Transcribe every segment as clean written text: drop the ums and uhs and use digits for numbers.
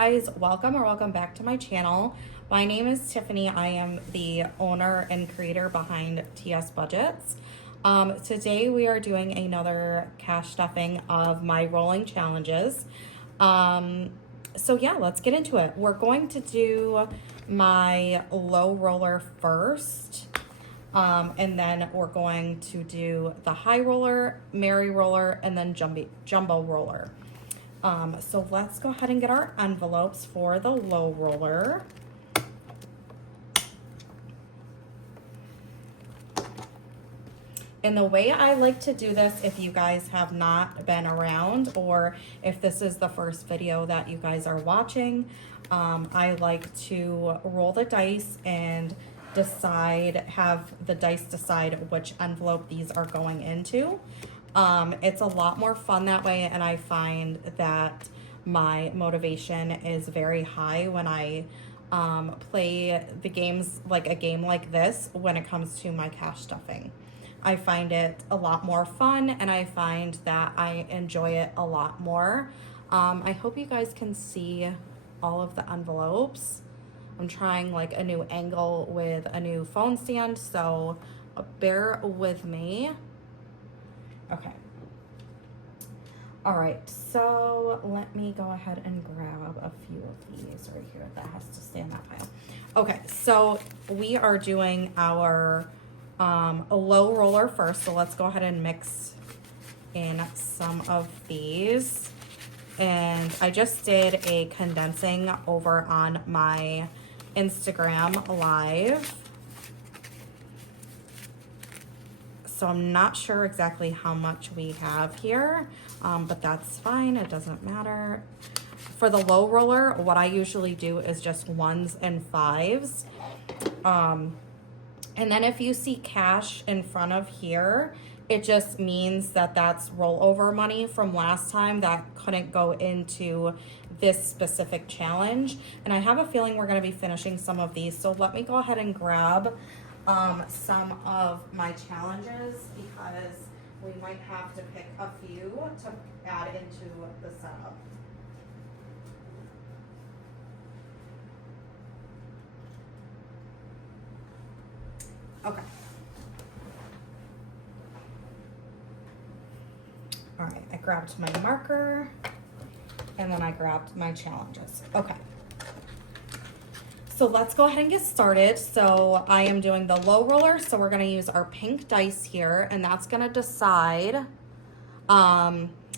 guys, welcome or welcome back to my channel. My name is Tiffany. I am the owner and creator behind TS Budgets. Today we are doing another cash stuffing of my rolling challenges. So yeah, let's get into it. We're going to do my low roller first. And then we're going to do the high roller, Mary roller, and then jumbo roller. So let's go ahead and get our envelopes for the low roller. And the way I like to do this, if you guys have not been around or if this is the first video that you guys are watching, I like to roll the dice and have the dice decide which envelope these are going into. It's a lot more fun that way, and I find that my motivation is very high when I play the games, like a game like this, when it comes to my cash stuffing. I find it a lot more fun, and I find that I enjoy it a lot more. I hope you guys can see all of the envelopes. I'm trying like a new angle with a new phone stand, so bear with me. Okay. All right, so let me go ahead and grab a few of these right here. That has to stay in that pile. Okay, so we are doing our low roller first, so let's go ahead and mix in some of these. And I just did a condensing over on my Instagram live. So I'm not sure exactly how much we have here, but that's fine. It doesn't matter. For the low roller, what I usually do is just 1s and 5s. And then if you see cash in front of here, it just means that that's rollover money from last time that couldn't go into this specific challenge. And I have a feeling we're going to be finishing some of these. So let me go ahead and grab some of my challenges, because we might have to pick a few to add into the setup. Okay. All right, I grabbed my marker and then I grabbed my challenges. Okay. So let's go ahead and get started. So I am doing the low roller. So we're going to use our pink dice here, and that's going to decide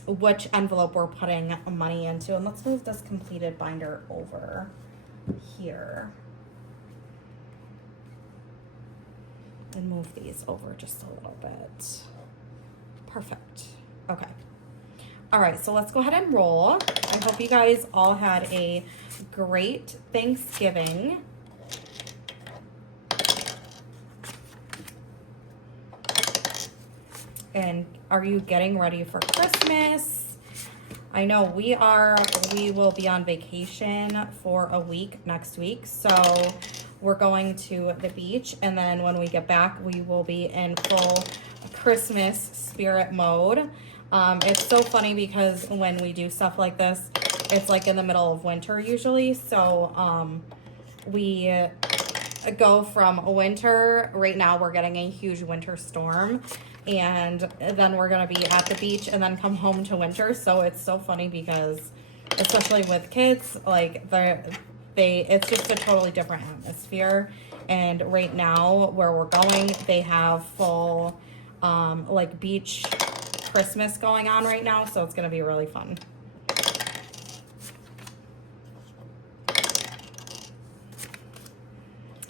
which envelope we're putting money into. And let's move this completed binder over here and move these over just a little bit. Perfect. Okay. All right, so let's go ahead and roll. I hope you guys all had a great Thanksgiving. And are you getting ready for Christmas? I know we are. We will be on vacation for a week next week. So we're going to the beach, and then when we get back, we will be in full Christmas spirit mode. It's so funny because when we do stuff like this, it's like in the middle of winter usually. So we go from winter. Right now we're getting a huge winter storm, and then we're going to be at the beach and then come home to winter. So it's so funny because, especially with kids, like it's just a totally different atmosphere. And right now where we're going, they have full like beach Christmas going on right now, so it's going to be really fun.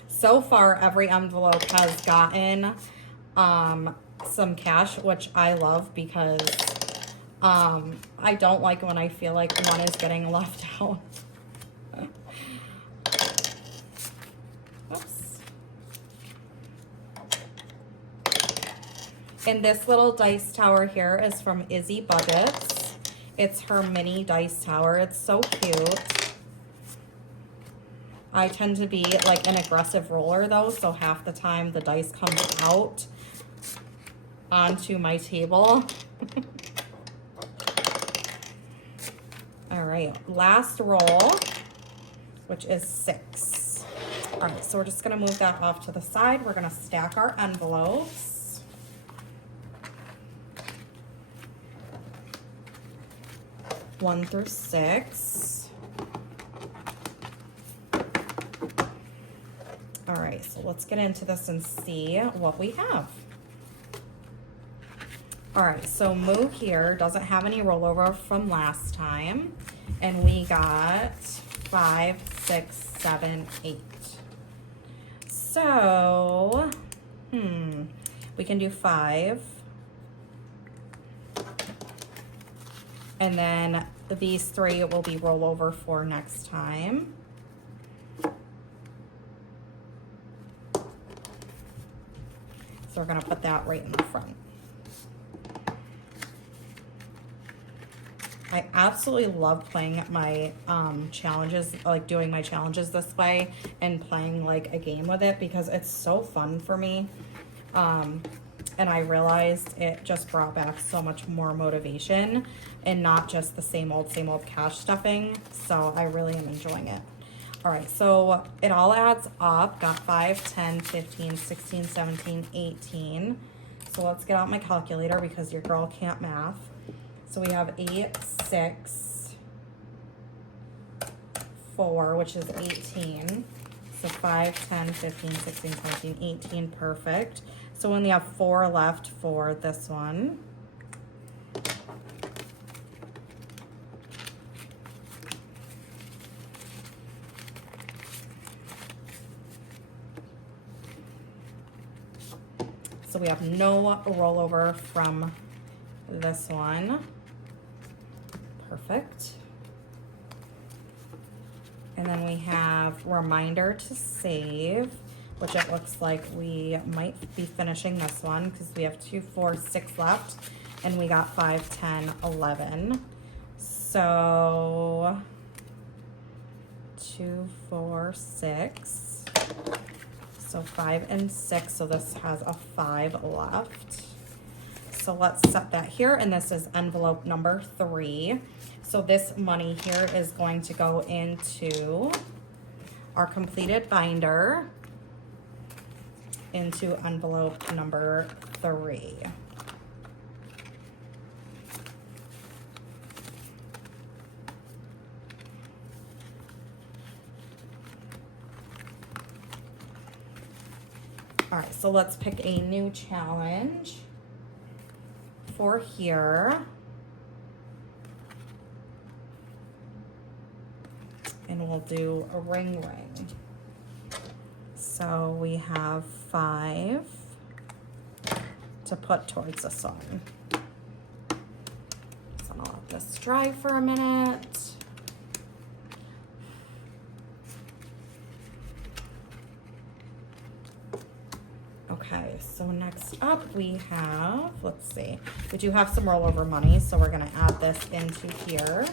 So far, every envelope has gotten some cash, which I love, because I don't like when I feel like one is getting left out. Oops. And this little dice tower here is from Izzy Budgets. It's her mini dice tower. It's so cute. I tend to be like an aggressive roller though, so half the time the dice comes out onto my table. All right, last roll. which is 6. All right, so we're just gonna move that off to the side. We're gonna stack our envelopes. One through 6. All right, so let's get into this and see what we have. All right, so Moo here doesn't have any rollover from last time. And we got 5, 6, 7, 8. So, we can do 5. And then these 3 will be rollover for next time. So we're gonna put that right in the front. I absolutely love playing my challenges, like doing my challenges this way and playing like a game with it because it's so fun for me. And I realized it just brought back so much more motivation and not just the same old cash stuffing. So I really am enjoying it. All right, so it all adds up. Got 5, 10, 15, 16, 17, 18. So let's get out my calculator because your girl can't math. So we have 8, 6, 4, which is 18. So 5, 10, 15, 16, 17, 18, perfect. So we only have 4 left for this one. So we have no rollover from this one. Perfect. And then we have reminder to save, which it looks like we might be finishing this one because we have 2, 4, 6 left and we got 5, 10, 11. So 2, 4, 6. So 5 and 6. So this has a 5 left. So let's set that here. And this is envelope number 3. So this money here is going to go into our completed binder into envelope number 3. All right, so let's pick a new challenge for here. And we'll do a ring. So we have 5 to put towards this one. So I'll let this dry for a minute. Okay, so next up we have, let's see, we do have some rollover money, so we're gonna add this into here.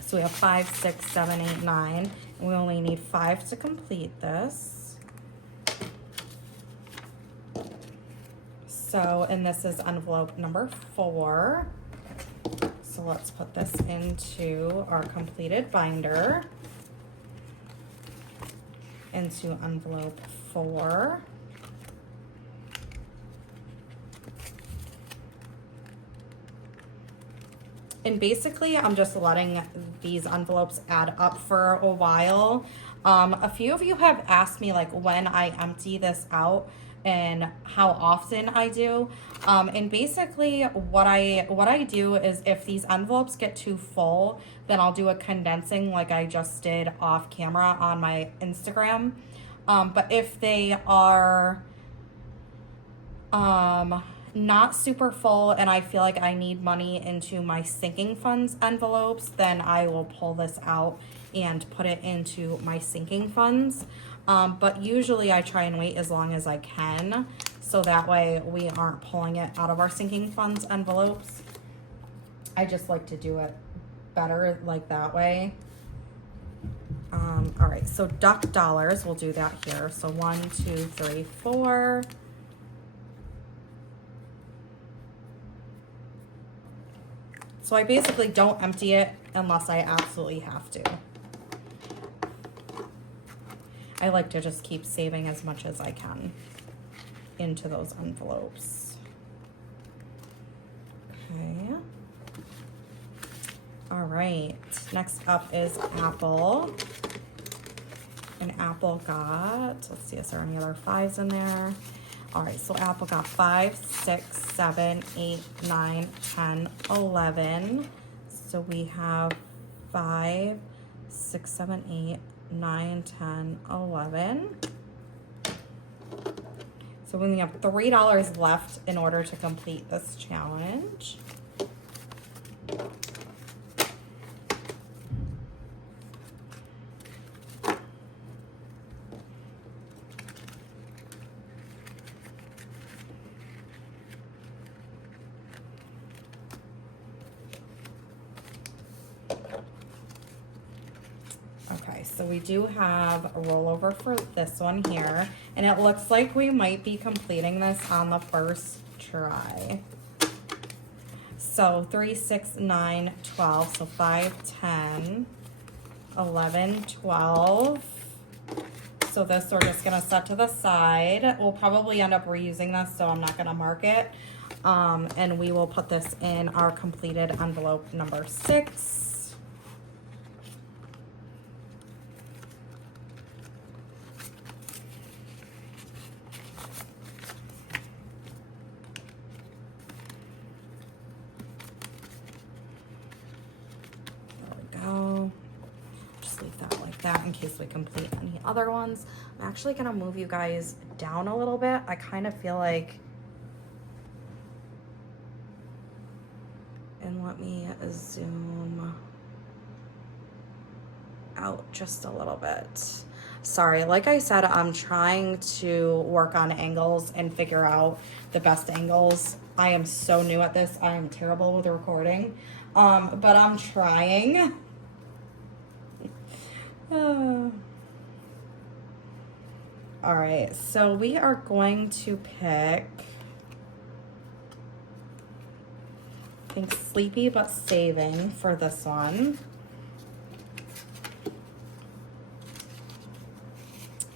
So we have 5, 6, 7, 8, 9, and we only need 5 to complete this. So, and this is envelope number 4. So let's put this into our completed binder, into envelope 4. And basically, I'm just letting these envelopes add up for a while. A few of you have asked me like when I empty this out and how often I do. And basically what I do is if these envelopes get too full, then I'll do a condensing like I just did off camera on my Instagram. But if they are not super full and I feel like I need money into my sinking funds envelopes, then I will pull this out and put it into my sinking funds. But usually I try and wait as long as I can, so that way we aren't pulling it out of our sinking funds envelopes. I just like to do it better like that way. All right, so duck dollars, we'll do that here. So 1, 2, 3, 4. So I basically don't empty it unless I absolutely have to. I like to just keep saving as much as I can into those envelopes. Okay. All right, next up is Apple. And Apple got, let's see, is there any other 5s in there? All right, so Apple got 5, 6, 7, 8, 9, 10, 11. So we have 5, 6, 7, 8, 9, 10, 11. So we only have $3 left in order to complete this challenge. Okay, so we do have a rollover for this one here, and it looks like we might be completing this on the first try. So 3, 6, 9, 12, so 5, 10, 11, 12. So this we're just gonna set to the side. We'll probably end up reusing this, so I'm not gonna mark it. And we will put this in our completed envelope number 6. Just leave that like that in case we complete any other ones. I'm actually gonna move you guys down a little bit. I kind of feel like, and let me zoom out just a little bit. Sorry, like I said, I'm trying to work on angles and figure out the best angles. I am so new at this. I am terrible with recording, but I'm trying. All right, so we are going to pick, I think, Sleepy But Saving for this one.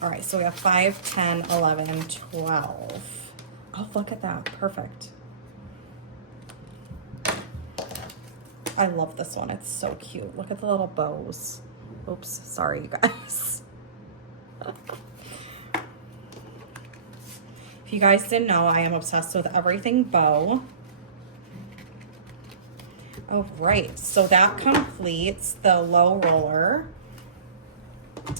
All right, so we have 5, 10, 11, 12. Oh, look at that, perfect. I love this one, it's so cute. Look at the little bows. Oops, sorry, you guys. If you guys didn't know, I am obsessed with everything bow. All right, so that completes the low roller.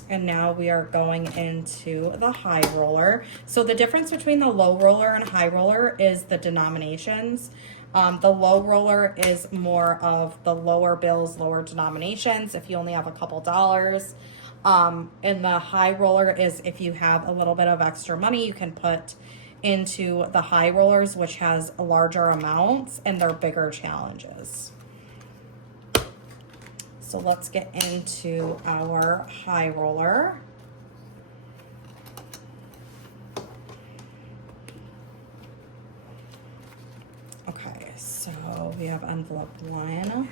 And now we are going into the high roller. So the difference between the low roller and high roller is the denominations. The low roller is more of the lower bills, lower denominations, if you only have a couple dollars. And the high roller is if you have a little bit of extra money, you can put into the high rollers, which has larger amounts and they're bigger challenges. So let's get into our high roller. Okay, so we have envelope 1,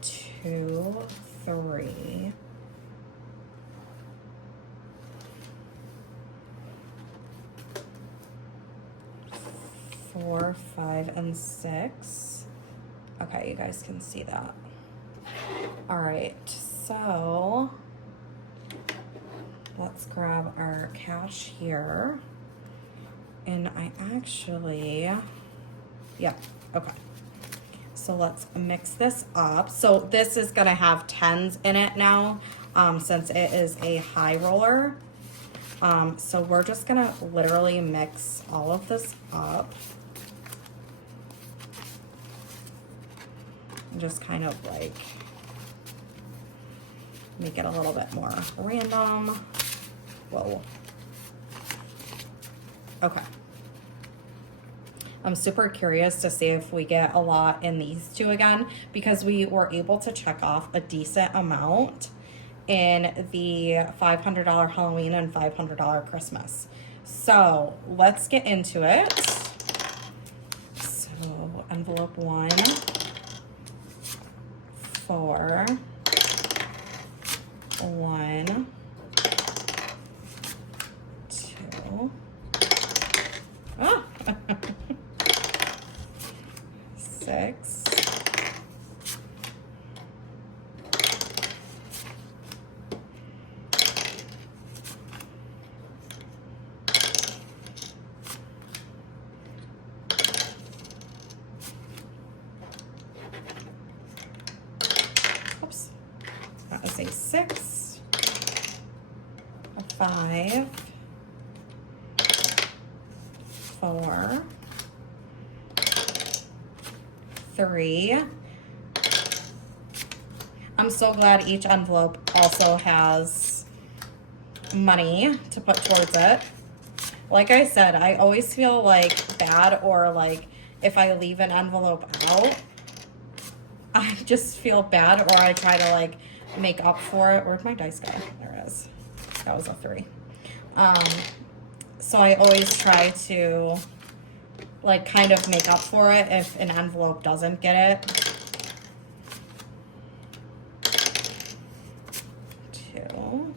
2, 3. 4, 5, and 6. Okay, you guys can see that. All right, so let's grab our cash here. And I actually, yeah, okay. So let's mix this up. So this is gonna have 10s in it now, since it is a high roller. So we're just gonna literally mix all of this up. And just kind of like make it a little bit more random. Whoa. Okay. I'm super curious to see if we get a lot in these two again, because we were able to check off a decent amount in the $500 Halloween and $500 Christmas. So let's get into it. So envelope 1, 4, say 6, a 5, 4, 3. I'm so glad each envelope also has money to put towards it. Like I said, I always feel like bad, or like if I leave an envelope out, I just feel bad, or I try to like make up for it. Where'd my dice go? There it is. That was a 3. So I always try to like kind of make up for it if an envelope doesn't get it. 2.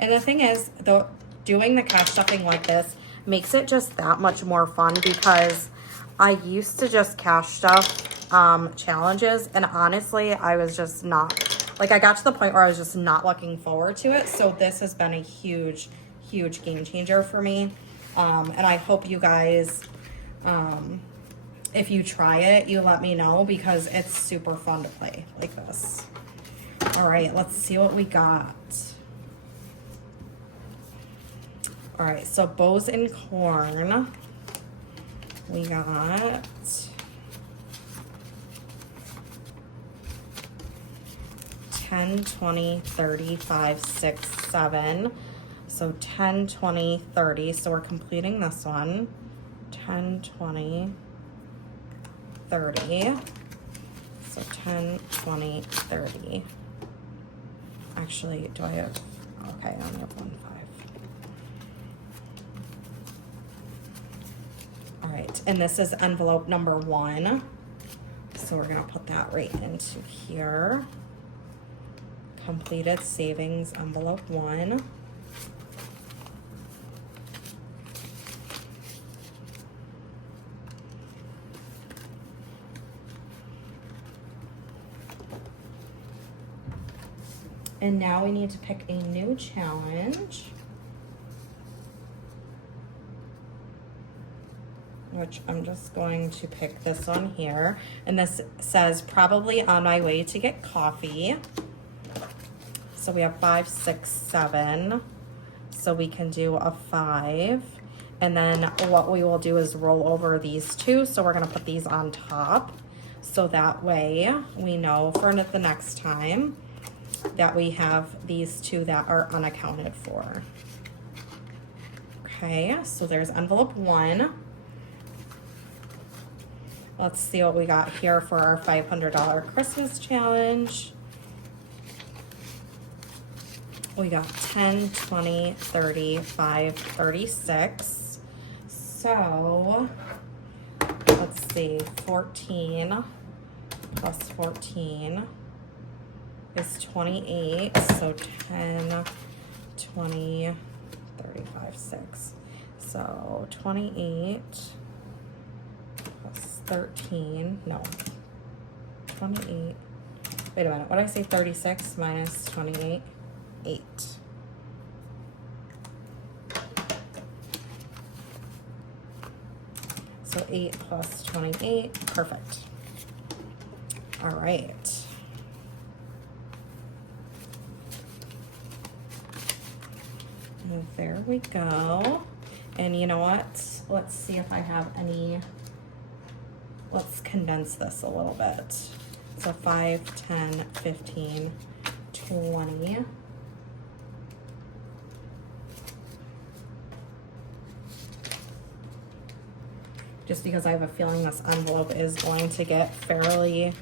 And the thing is, doing the cash stuffing like this makes it just that much more fun, because I used to just cash stuff challenges, and honestly, I was just not, like, I got to the point where I was just not looking forward to it. So this has been a huge, huge game changer for me. And I hope you guys, if you try it, you let me know, because it's super fun to play like this. All right, let's see what we got. All right, so bows and corn. We got 10, 20, 30, 5, 6, 7. So 10, 20, 30. So we're completing this one. 10, 20, 30. So 10, 20, 30. Actually, do I have, okay, I only have 1, 5. All right, and this is envelope number 1. So we're gonna put that right into here. Completed savings envelope 1. And now we need to pick a new challenge, which I'm just going to pick this one here. And this says probably on my way to get coffee. So we have 5, 6, 7. So we can do a 5. And then what we will do is roll over these 2. So we're gonna put these on top. So that way we know for the next time that we have these 2 that are unaccounted for. Okay, so there's envelope 1. Let's see what we got here for our $500 Christmas challenge. We got 10, 20, 30, 5, 36. So let's see, 14 plus 14 is 28. So 10, 20, 35, 6. So 28 plus 13, no, 28. Wait a minute, what did I say? 36 minus 28? 8. So 8 plus 28, perfect. All right. And there we go. And you know what? Let's see if I have any, let's condense this a little bit. So 5, 10, 15, 20. Just because I have a feeling this envelope is going to get fairly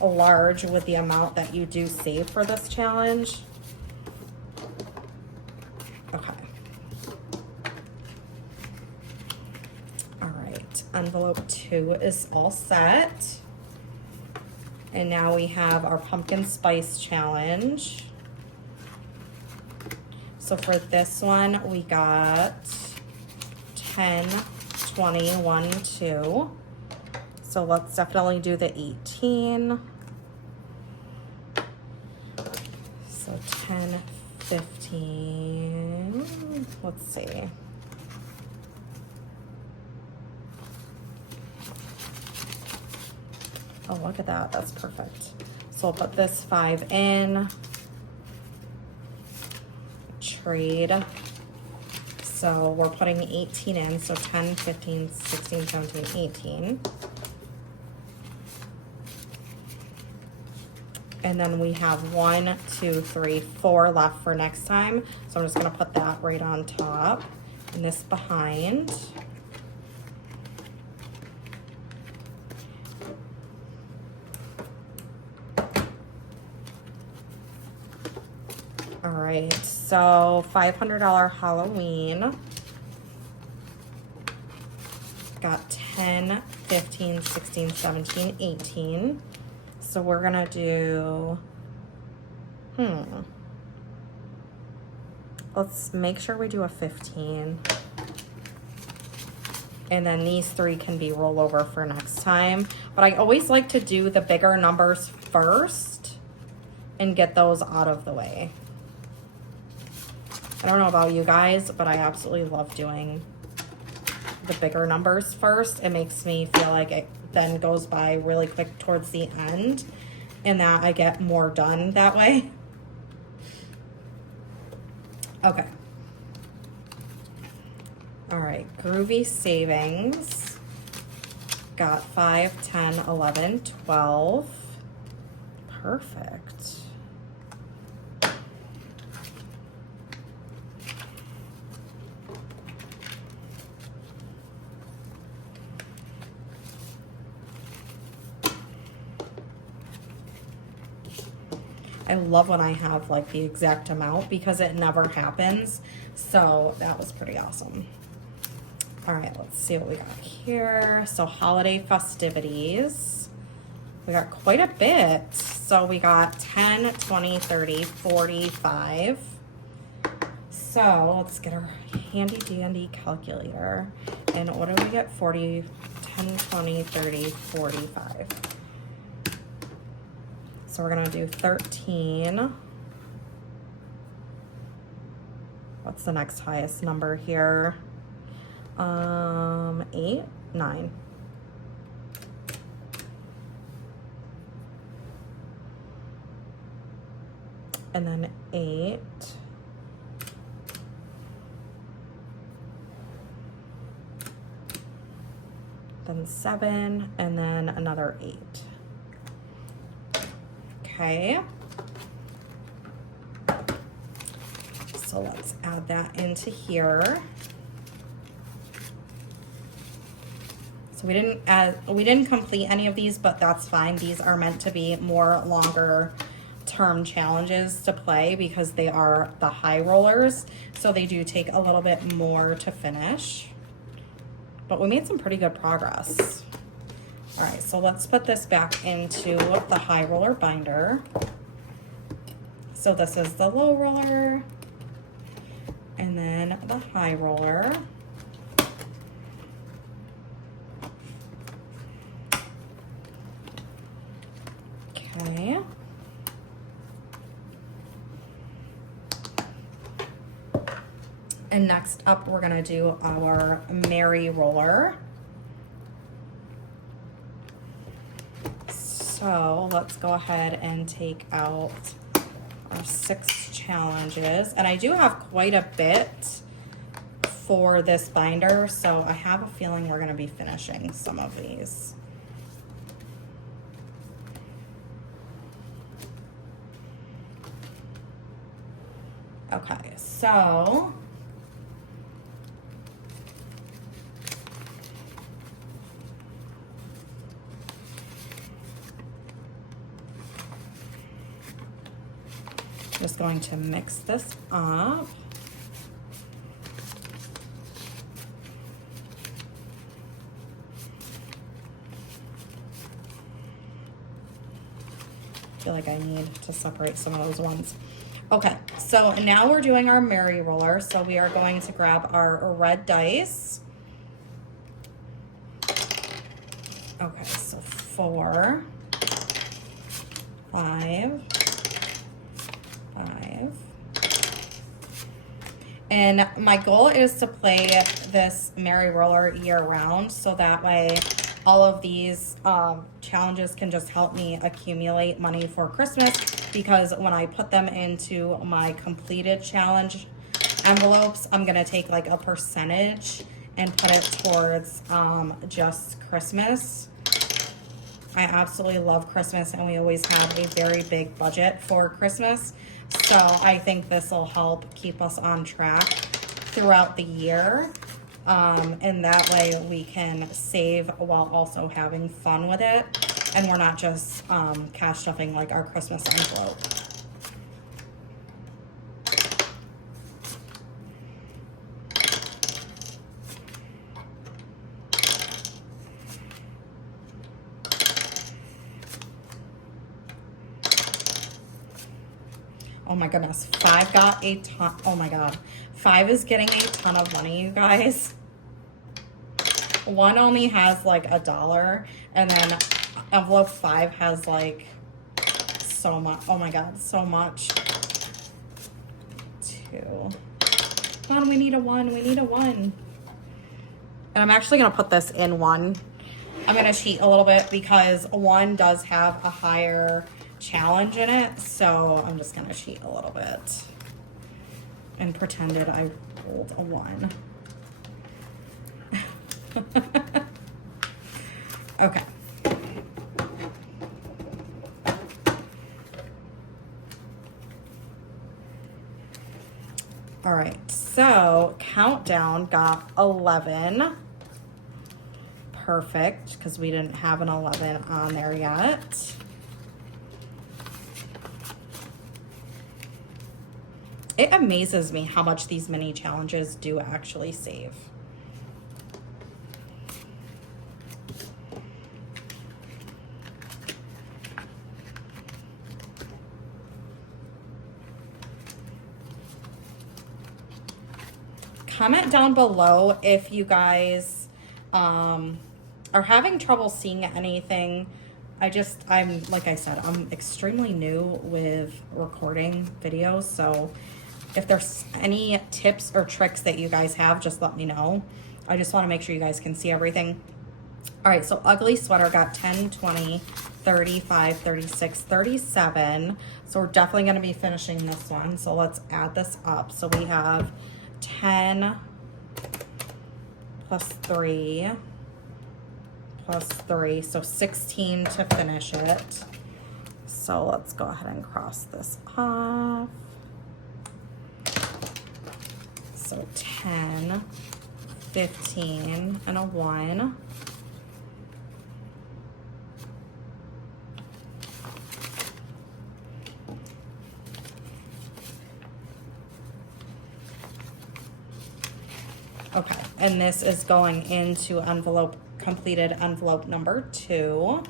large with the amount that you do save for this challenge. Okay. All right, envelope 2 is all set. And now we have our pumpkin spice challenge. So for this one, we got 10, 20, 1, 2. So let's definitely do the 18. So 10, 15, let's see. Oh, look at that. That's perfect. So I'll put this 5 in. Trade. So we're putting 18 in. So 10, 15, 16, 17, 18. And then we have 1, 2, 3, 4 left for next time. So I'm just gonna put that right on top and this behind. All right, so $500 Halloween. Got 10, 15, 16, 17, 18. So we're gonna do, let's make sure we do a 15. And then these 3 can be rollover for next time. But I always like to do the bigger numbers first and get those out of the way. I don't know about you guys, but I absolutely love doing the bigger numbers first. It makes me feel like it then goes by really quick towards the end, and that I get more done that way. Okay. All right, Groovy Savings. Got 5, 10, 11, 12. Perfect. I love when I have like the exact amount because it never happens. So that was pretty awesome. All right, let's see what we got here. So holiday festivities. We got quite a bit. So we got 10, 20, 30, 45. So let's get our handy dandy calculator. And what do we get? 40, 10, 20, 30, 45. So we're gonna do 13. What's the next highest number here? 8, 9. And then 8. Then 7, and then another 8. Okay. So let's add that into here. So we didn't complete any of these, but that's fine. These are meant to be more longer term challenges to play because they are the high rollers. So they do take a little bit more to finish. But we made some pretty good progress. All right, so let's put this back into the high roller binder. So this is the low roller and then the high roller. Okay. And next up, we're gonna do our Merry roller. So let's go ahead and take out our 6 challenges. And I do have quite a bit for this binder, so I have a feeling we're gonna be finishing some of these. Okay, so just going to mix this up. I feel like I need to separate some of those ones. Okay, so now we're doing our Merry roller. So we are going to grab our red dice. Okay, so 4, 5, 5. And my goal is to play this Merry roller year round, so that way all of these challenges can just help me accumulate money for Christmas, because when I put them into my completed challenge envelopes, I'm gonna take like a percentage and put it towards just Christmas. I absolutely love Christmas, and we always have a very big budget for Christmas. So I think this will help keep us on track throughout the year. And that way we can save while also having fun with it. And we're not just cash stuffing like our Christmas envelope. Oh my goodness, 5 got a ton. Oh my God, 5 is getting a ton of money, you guys. 1 only has like $1, and then envelope 5 has like so much. Oh my God, so much. 2. Come on, we need a 1. We need a 1. And I'm actually gonna put this in 1. I'm gonna cheat a little bit because 1 does have a higher challenge in it, so I'm just gonna cheat a little bit and pretended I rolled a 1. Okay. All right, so Countdown got 11. Perfect, because we didn't have an 11 on there yet. It amazes me how much these mini challenges do actually save. Comment down below if you guys are having trouble seeing anything. I'm like I said, I'm extremely new with recording videos, so if there's any tips or tricks that you guys have, just let me know. I just want to make sure you guys can see everything. All right, so Ugly Sweater got 10, 20, 35, 36, 37. So we're definitely going to be finishing this one. So let's add this up. So we have 10 plus 3 plus 3. So 16 to finish it. So let's go ahead and cross this off. So 10, 15, and a 1. Okay, and this is going into completed envelope number 2.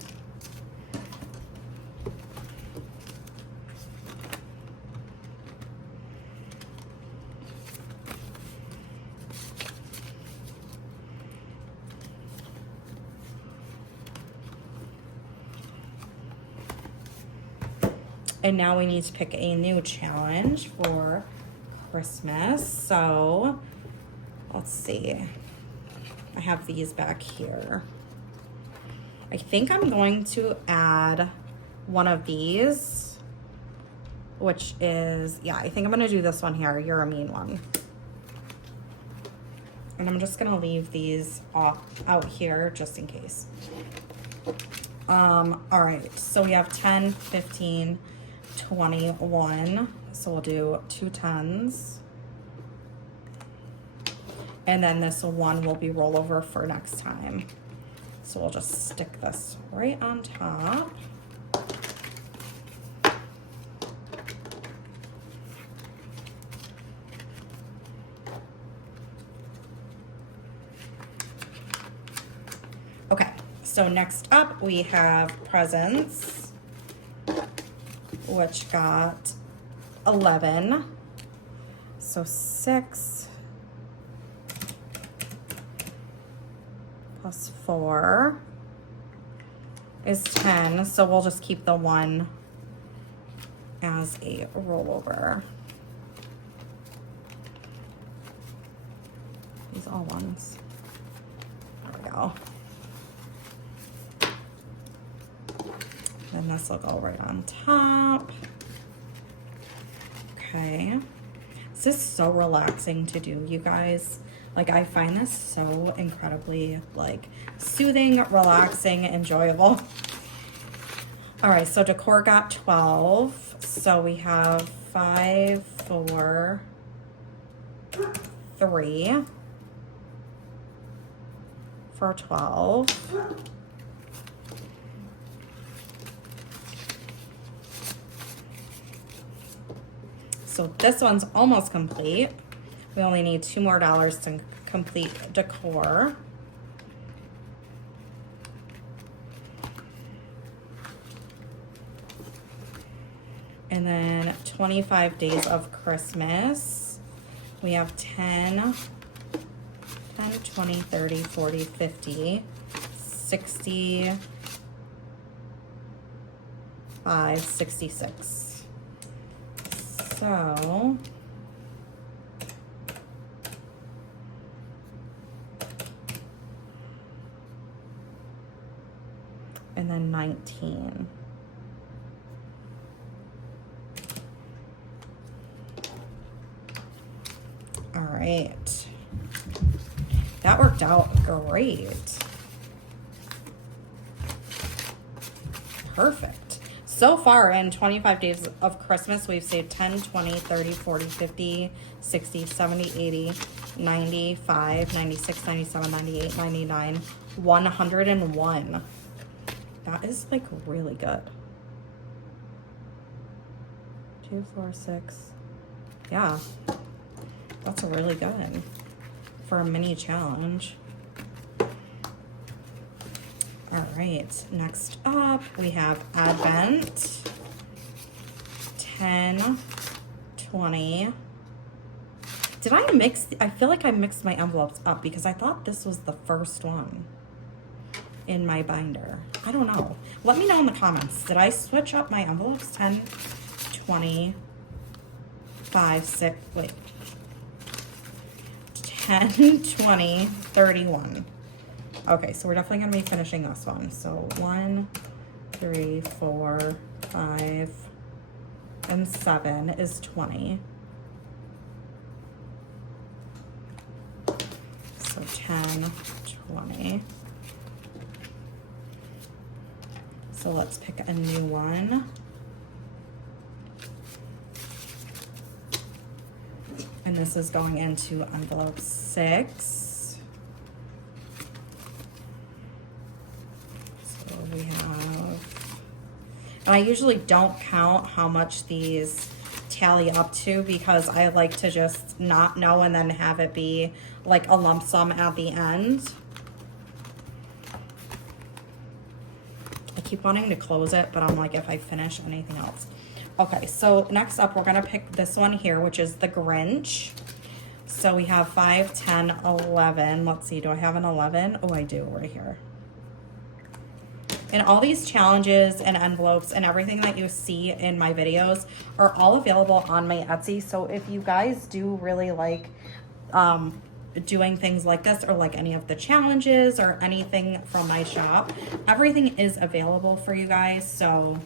And now we need to pick a new challenge for Christmas. So let's see. I have these back here. I think I'm going to add one of these, which is, yeah, I think I'm gonna do this one here. You're a mean one. And I'm just gonna leave these out here just in case. All right, so we have 10, 15, 21. So we'll do 2 10s. And then this 1 will be rollover for next time. So we'll just stick this right on top. Okay, so next up we have Presents, which got 11. So 6 plus 4 is 10. So we'll just keep the 1 as a rollover. These all ones. There we go. And this will go right on top. Okay. This is so relaxing to do, you guys. Like, I find this so incredibly, like, soothing, relaxing, enjoyable. All right, so decor got 12. So we have 5, 4, 3 for 12. So this one's almost complete. We only need $2 more to complete decor. And then 25 days of Christmas. We have 10, 20, 30, 40, 50, 65, 66. So and then 19. All right. That worked out great. Perfect. So far in 25 days of Christmas, we've saved 10, 20, 30, 40, 50, 60, 70, 80, 95, 96, 97, 98, 99, 101. That is like really good. 2, 4, 6. Yeah. That's really good for a mini challenge. All right, next up we have Advent. 10, 20. Did I mix? I feel like I mixed my envelopes up because I thought this was the first one in my binder. I don't know. Let me know in the comments. Did I switch up my envelopes? 10, 20, 5, 6, wait. 10, 20, 31. Okay, so we're definitely going to be finishing this one. So 1, 3, 4, 5, and 7 is 20. So 10, 20. So let's pick a new one. And this is going into envelope 6. So we have, and I usually don't count how much these tally up to because I like to just not know and then have it be like a lump sum at the end. I keep wanting to close it, but I'm like, if I finish anything else. Okay, so next up, we're going to pick this one here, which is the Grinch. So we have 5, 10, 11. Let's see, do I have an 11? Oh, I do, right here. And all these challenges and envelopes and everything that you see in my videos are all available on my Etsy. So if you guys do really like doing things like this or like any of the challenges or anything from my shop, everything is available for you guys. So...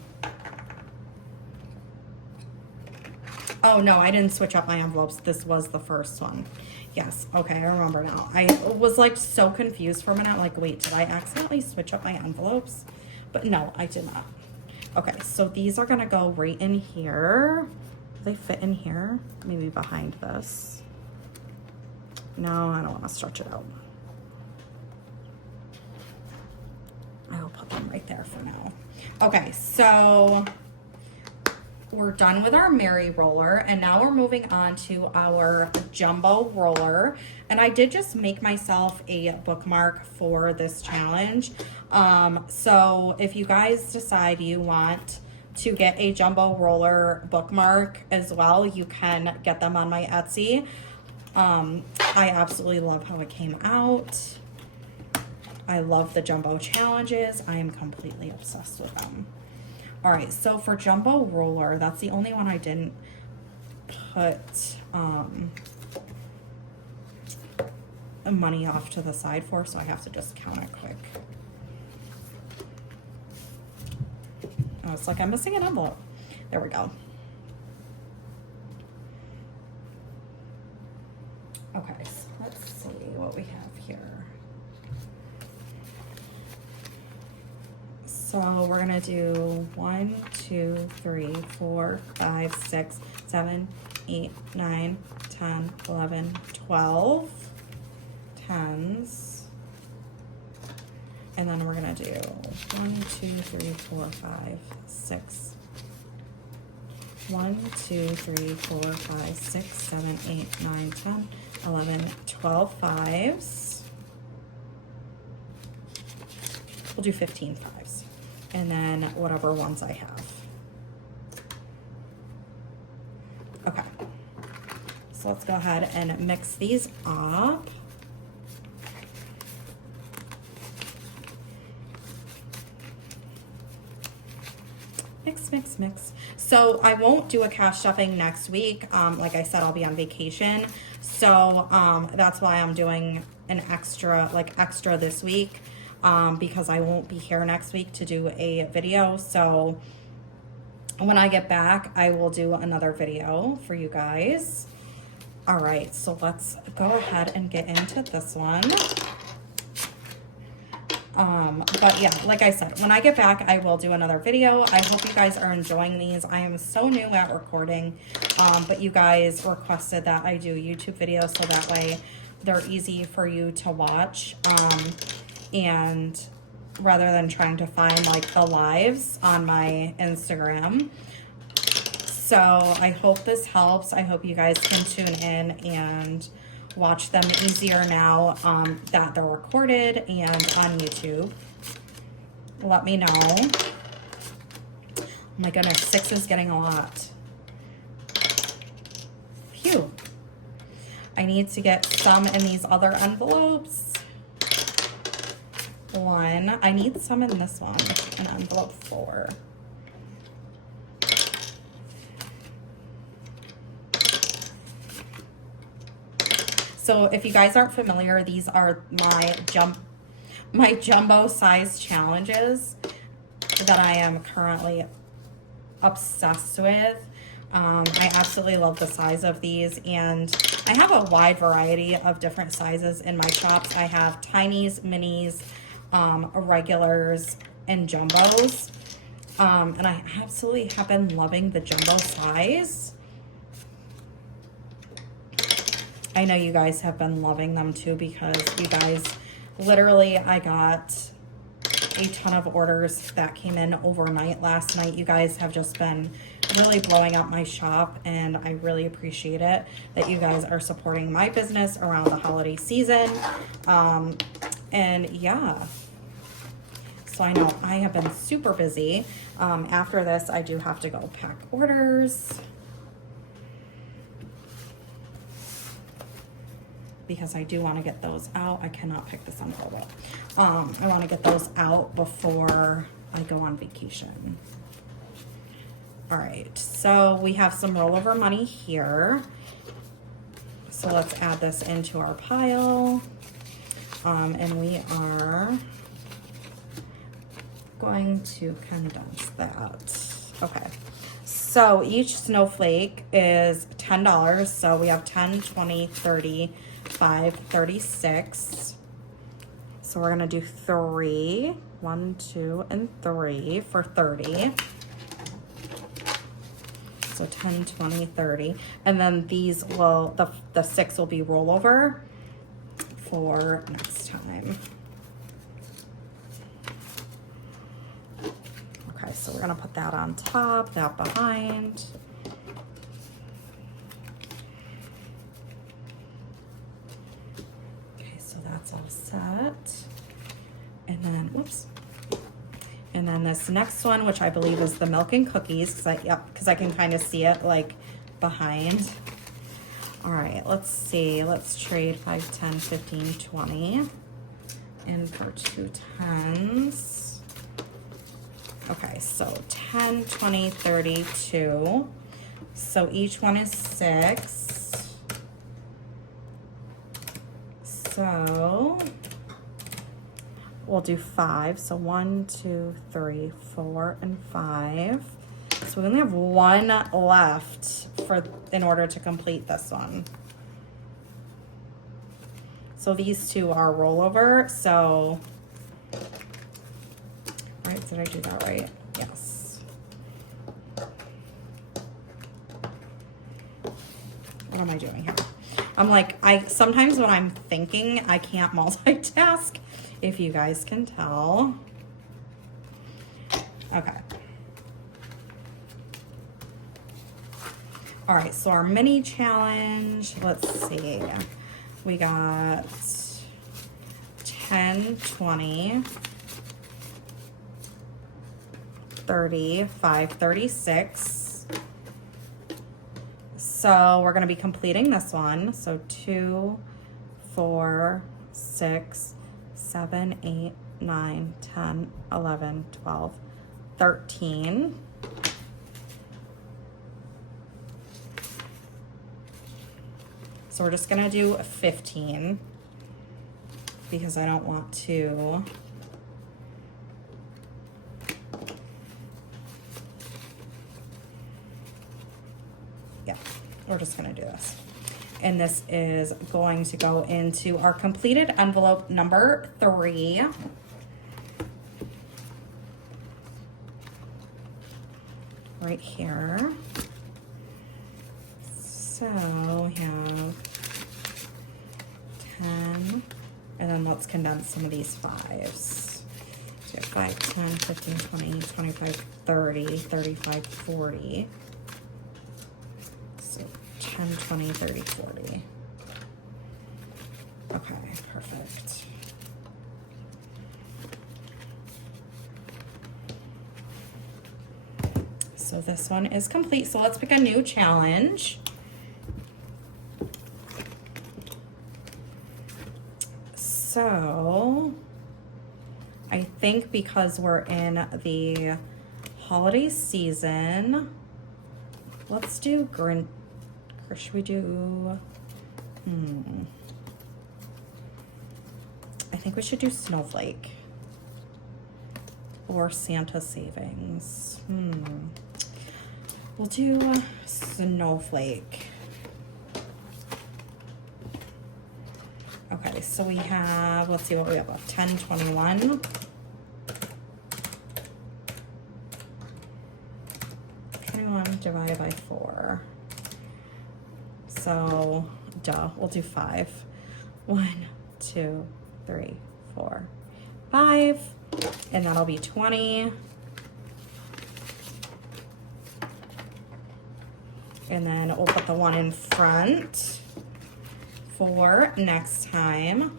oh, no, I didn't switch up my envelopes. This was the first one. Yes, okay, I remember now. I was, like, so confused for a minute. Like, wait, did I accidentally switch up my envelopes? But no, I did not. Okay, so these are going to go right in here. Do they fit in here? Maybe behind this. No, I don't want to stretch it out. I'll put them right there for now. Okay, so... we're done with our Mary roller, and now we're moving on to our jumbo roller. And I did just make myself a bookmark for this challenge. So if you guys decide you want to get a jumbo roller bookmark as well, you can get them on my Etsy. I absolutely love how it came out. I love the jumbo challenges. I am completely obsessed with them. All right, so for jumbo roller, that's the only one I didn't put money off to the side for, so I have to just count it quick. I was like, I'm missing an envelope. There we go. Okay, so let's see what we have here. So we're gonna do 1, 2, 3, 4, 5, 6, 7, 8, 9, 10, 11, 12 tens. And then we're gonna do 1, 2, 3, 4, 5, 6. 1, 2, 3, 4, 5, 6, 7, 8, 9, 10, 11, 12 fives. We'll do 15 fives. And then whatever ones I have. Okay. So let's go ahead and mix these up. Mix, mix, mix. So I won't do a cash stuffing next week. Like I said, I'll be on vacation. So that's why I'm doing an extra this week, because I won't be here next week to do a video. So when I get back, I will do another video for you guys. All right, so let's go ahead and get into this one. But yeah, like I said, when I get back, I will do another video. I hope you guys are enjoying these. I am so new at recording, but you guys requested that I do YouTube videos so that way they're easy for you to watch. And rather than trying to find like the lives on my Instagram. So I hope this helps. I hope you guys can tune in and watch them easier now that they're recorded and on YouTube. Let me know. Oh my goodness, 6 is getting a lot. Phew. I need to get some in these other envelopes. 1. I need some in this one, in envelope 4. So if you guys aren't familiar, these are my jumbo size challenges that I am currently obsessed with. I absolutely love the size of these, and I have a wide variety of different sizes in my shops. I have tinies, minis, regulars, and jumbos. And I absolutely have been loving the jumbo size. I know you guys have been loving them too, because you guys, literally, I got a ton of orders that came in overnight last night. You guys have just been really blowing up my shop, and I really appreciate it that you guys are supporting my business around the holiday season. And yeah, so I know I have been super busy. After this, I do have to go pack orders, because I do want to get those out. I cannot pick this envelope up. I want to get those out before I go on vacation. All right, so we have some rollover money here. So let's add this into our pile. And we are going to condense that. Okay, so each snowflake is $10. So we have 10, 20, 30, 5, 36. So we're gonna do 3, 1, 2, and 3 for 30. So 10, 20, 30. And then these will, the 6 will be rollover for next time. Okay, so we're gonna put that on top, that behind. That's all set. And then, whoops. And then this next one, which I believe is the milk and cookies, because I can kind of see it like behind. All right, let's see. Let's trade 5, 10, 15, 20. And for 2 10s. Okay, so 10, 20, 30, 2. So each one is 6. So we'll do 5. So 1, 2, 3, 4, and 5. So we only have 1 left in order to complete this one. So these 2 are rollover. So, right, did I do that right? Yes. What am I doing here? I'm like, sometimes when I'm thinking, I can't multitask, if you guys can tell. Okay. All right, so our mini challenge, let's see. We got 10, 20, 30, 5, 36. So we're gonna be completing this one. So 2, 4, 6, 7, 8, 9, 10, 11, 12, 13. So we're just gonna do 15 because I don't want to. Yeah, we're just gonna do this. And this is going to go into our completed envelope number 3. Right here. So we have 10, and then let's condense some of these 5s. So we have 5, 10, 15, 20, 25, 30, 35, 40. So 10, 20, 30, 40. Okay, perfect. So this one is complete. So let's pick a new challenge. So I think because we're in the holiday season, let's do Grinch. Or should we do, I think we should do Snowflake or Santa Savings. We'll do Snowflake. Okay, so we have, let's see what we have left, 10, 21. 21 divided by 4. So, we'll do 5. 1, 2, 3, 4, 5. And that'll be 20. And then we'll put the 1 in front for next time.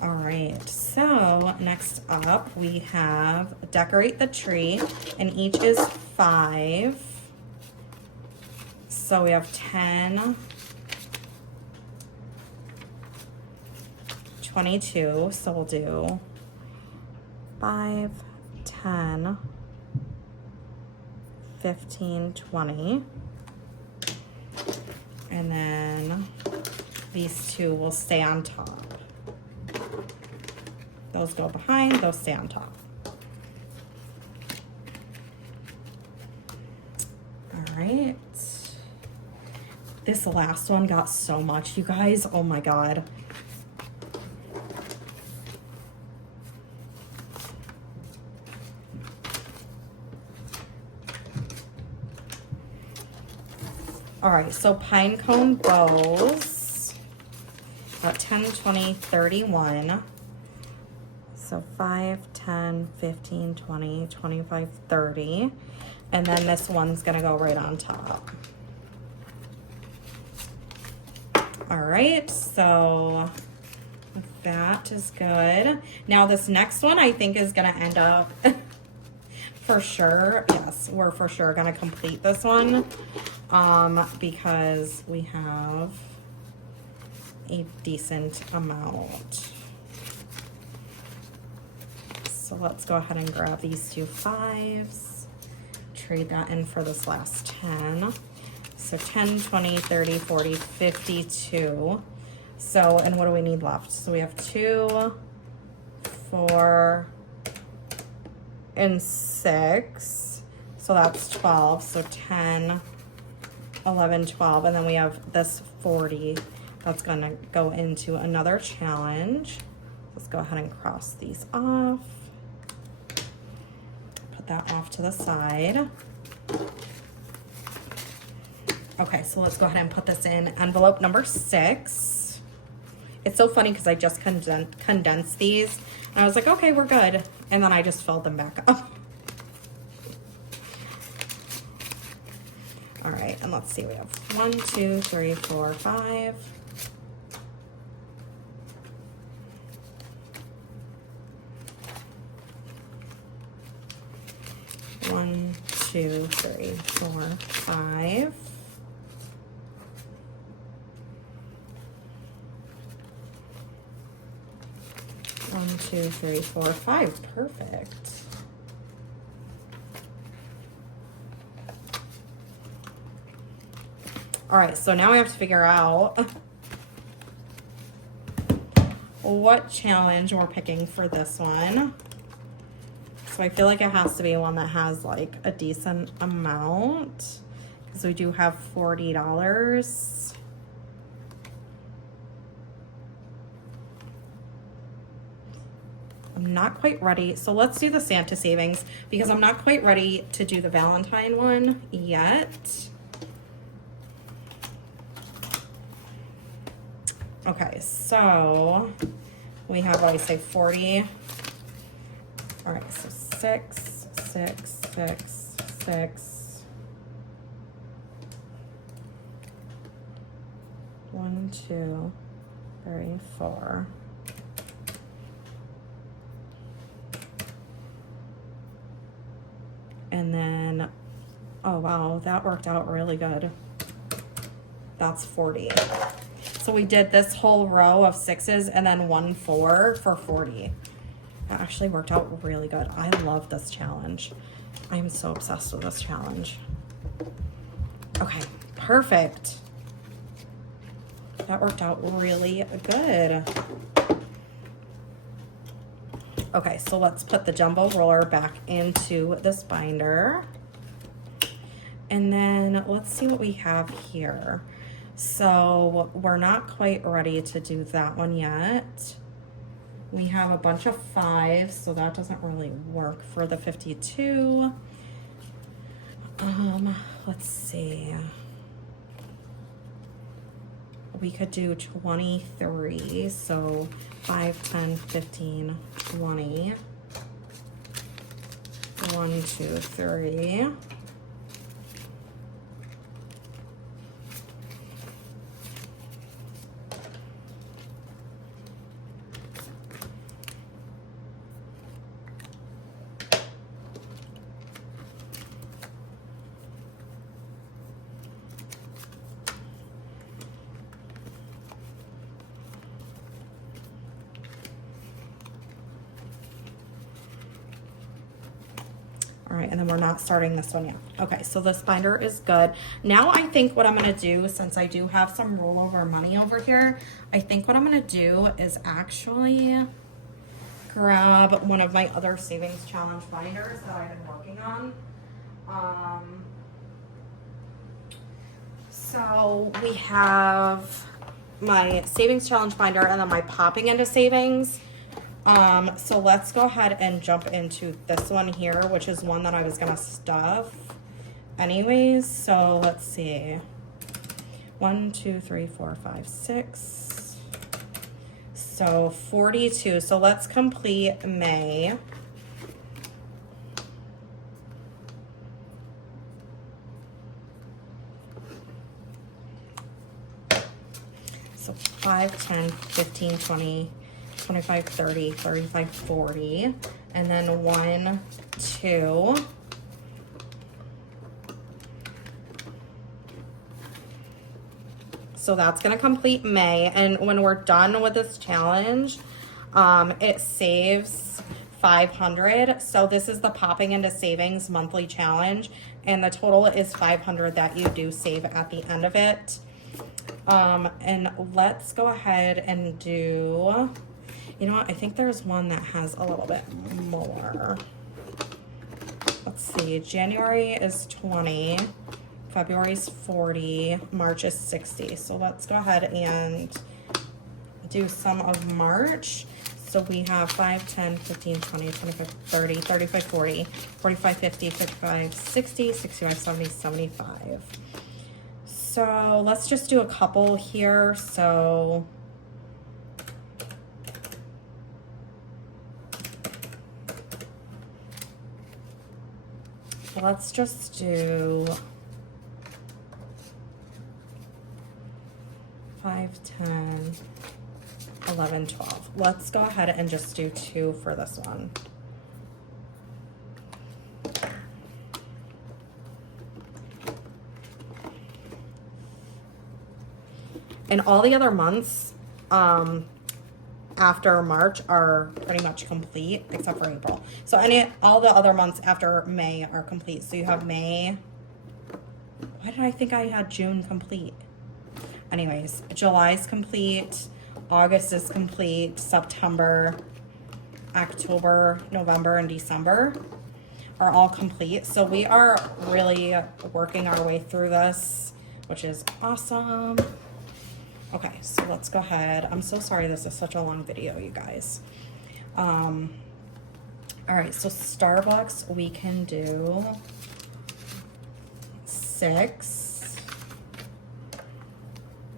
All right, so next up we have decorate the tree, and each is 5. So we have 10, 22, so we'll do 5, 10, 15, 20. And then these 2 will stay on top. Those go behind, those stay on top. All right. This last one got so much, you guys. Oh my God. All right, so pine cone bows, about 10, 20, 31. So 5, 10, 15, 20, 25, 30. And then this one's gonna go right on top. All right, so that is good. Now this next one I think is gonna end up, for sure, yes, we're for sure gonna complete this one. Because we have a decent amount. So let's go ahead and grab these 2 5s, trade that in for this last 10. So 10, 20, 30, 40, 52. So, and what do we need left? So we have 2, 4, and 6. So that's 12. So 10, 11, 12. And then we have this 40. That's going to go into another challenge. Let's go ahead and cross these off. Put that off to the side. Okay, so let's go ahead and put this in envelope number 6. It's so funny because I just condensed these. And I was like, okay, we're good. And then I just filled them back up. All right, and let's see, we have 1, 2, 3, 4, 5. One, 2, 3, 4, 5. One, 2, 3, 4, 5. Perfect. All right, so now we have to figure out what challenge we're picking for this one. So I feel like it has to be one that has like a decent amount because we do have $40. I'm not quite ready. So let's do the Santa savings because I'm not quite ready to do the Valentine one yet. Okay, so we have, what I say, 40. All right, so 6, 6, 6, 6. 1, 2, 3, 4. And then, oh wow, that worked out really good. That's 40. So we did this whole row of 6s and then 1 4 for 40. That actually worked out really good. I love this challenge. I am so obsessed with this challenge. Okay, perfect. That worked out really good. Okay, so let's put the jumbo roller back into this binder. And then let's see what we have here. So we're not quite ready to do that one yet. We have a bunch of 5s, so that doesn't really work for the 52. Let's see. We could do 23, so 5, 10, 15, 20. 1, 2, 3. All right, and then we're not starting this one yet. Okay, so this binder is good. Now I think what I'm gonna do, since I do have some rollover money over here, I think what I'm gonna do is actually grab one of my other savings challenge binders that I've been working on. So we have my savings challenge binder and then my popping into savings. So let's go ahead and jump into this one here, which is one that I was gonna stuff anyways. So let's see. 1, 2, 3, 4, 5, 6. So 42. So let's complete May. So 5, 10, 15, 20. 25, 30, 35, 40, and then 1, 2. So that's gonna complete May, and when we're done with this challenge, it saves 500. So this is the popping into savings monthly challenge, and the total is 500 that you do save at the end of it. And let's go ahead and do, you know what? I think there's one that has a little bit more. Let's see. January is 20. February is 40. March is 60. So let's go ahead and do some of March. So we have 5, 10, 15, 20, 25, 30, 35, 40, 45, 50, 55, 60, 65, 70, 75. So let's just do a couple here. So let's just do 5, 10, 11, 12. Let's go ahead and just do 2 for this one. And all the other months after March are pretty much complete, except for April. So all the other months after May are complete. So you have May. Why did I think I had June complete? Anyways, July's complete. August is complete. September, October, November, and December are all complete. So we are really working our way through this, which is awesome. Okay, so let's go ahead. I'm so sorry this is such a long video, you guys. All right, so Starbucks, we can do 6.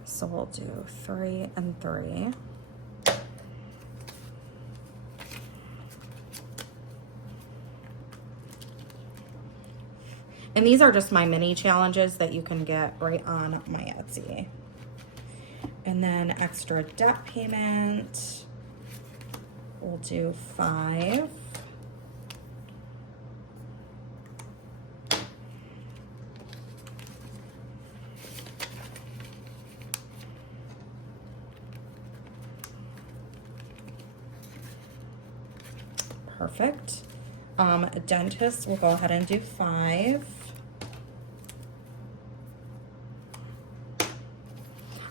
So we'll do 3 and 3. And these are just my mini challenges that you can get right on my Etsy. And then extra debt payment, we'll do 5. Perfect. Dentist, we'll go ahead and do 5.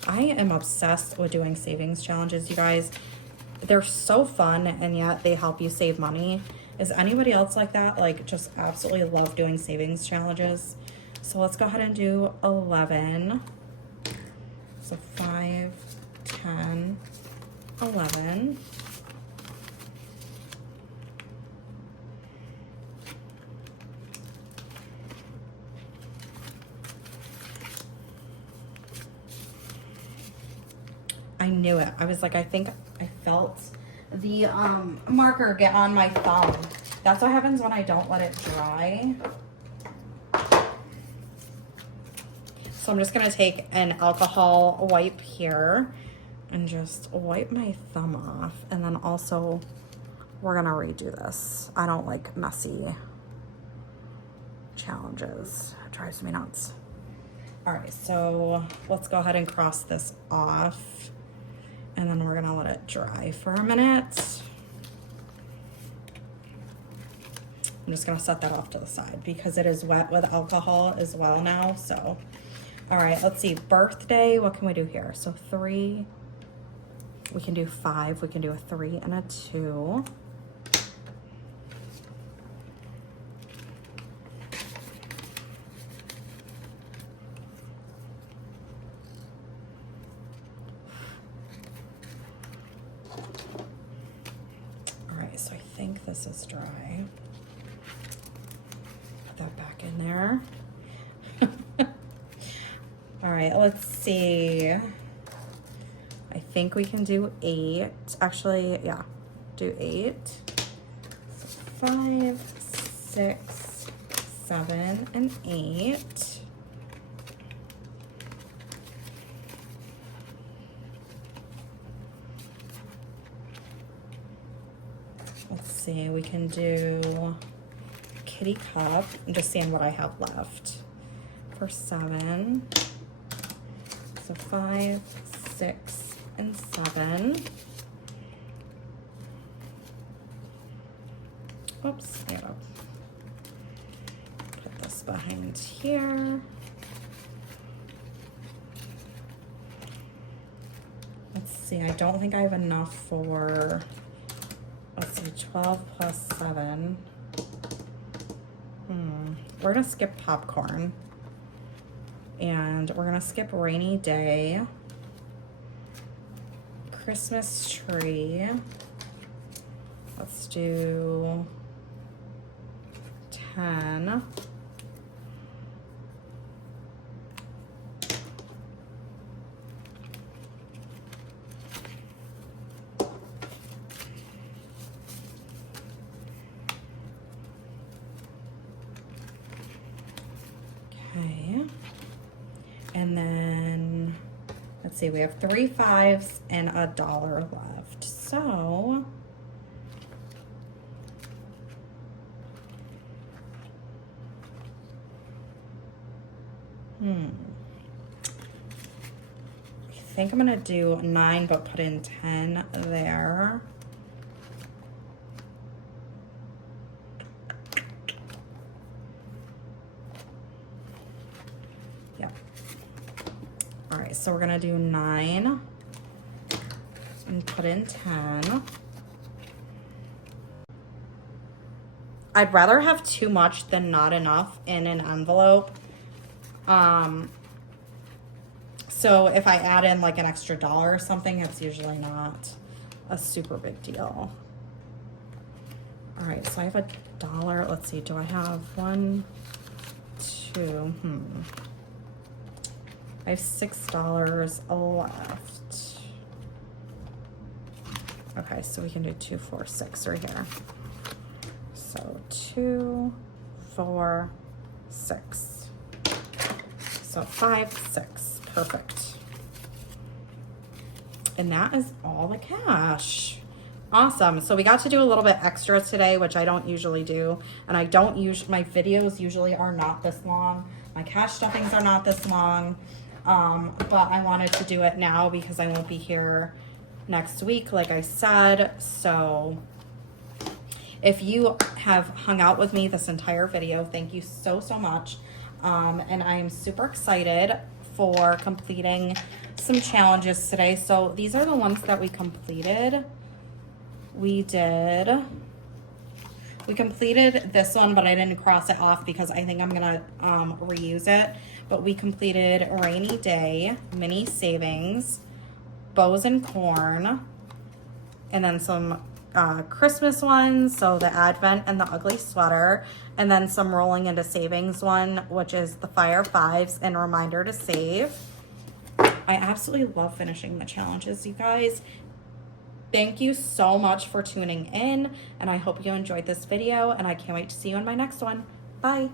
I am obsessed with doing savings challenges, you guys. They're so fun, and yet they help you save money. Is anybody else like that? Like, just absolutely love doing savings challenges. So let's go ahead and do 11. So 5, 10, 11. I knew it. I was like, I think I felt the marker get on my thumb. That's what happens when I don't let it dry. So I'm just gonna take an alcohol wipe here and just wipe my thumb off. And then also we're gonna redo this. I don't like messy challenges. It drives me nuts. All right, so let's go ahead and cross this off. And then we're gonna let it dry for a minute. I'm just gonna set that off to the side because it is wet with alcohol as well now, so. All right, let's see, birthday, what can we do here? So 3, we can do 5, we can do a 3 and a 2. So I think this is dry. Put that back in there. All right, let's see. I think we can do 8. Actually, yeah, do 8. So 5, 6, 7, and 8. Let's see, we can do kitty cup. I'm just seeing what I have left for 7. So 5, 6, and 7. Oops, yeah. Put this behind here. see, I don't think I have enough for, let's see, 12 plus 7. We're gonna skip popcorn. And we're gonna skip rainy day. Christmas tree. Let's do 10. Okay. And then, let's see, we have 3 5s and $1 left. So, I think I'm gonna do 9, but put in 10 there. Yep. All right, so we're gonna do 9 and put in 10. I'd rather have too much than not enough in an envelope. So if I add in like an extra $1 or something, it's usually not a super big deal. All right, so I have $1. Let's see, do I have 1, 2, I have $6 left. Okay, so we can do 2, 4, 6 right here. So 2, 4, 6. So 5, 6. Perfect. And that is all the cash. Awesome. So we got to do a little bit extra today, which I don't usually do. And I don't use, my videos usually are not this long. My cash stuffings are not this long. But I wanted to do it now because I won't be here next week, like I said. So if you have hung out with me this entire video, thank you so, so much. And I am super excited for completing some challenges today. So these are the ones that we completed. We completed this one, but I didn't cross it off because I think I'm gonna reuse it. But we completed Rainy Day, Mini Savings, Bows and Corn, and then some Christmas ones, so the Advent and the Ugly Sweater, and then some Rolling into Savings one, which is the Fire 5s and Reminder to Save. I absolutely love finishing the challenges, you guys. Thank you so much for tuning in, and I hope you enjoyed this video, and I can't wait to see you in my next one. Bye.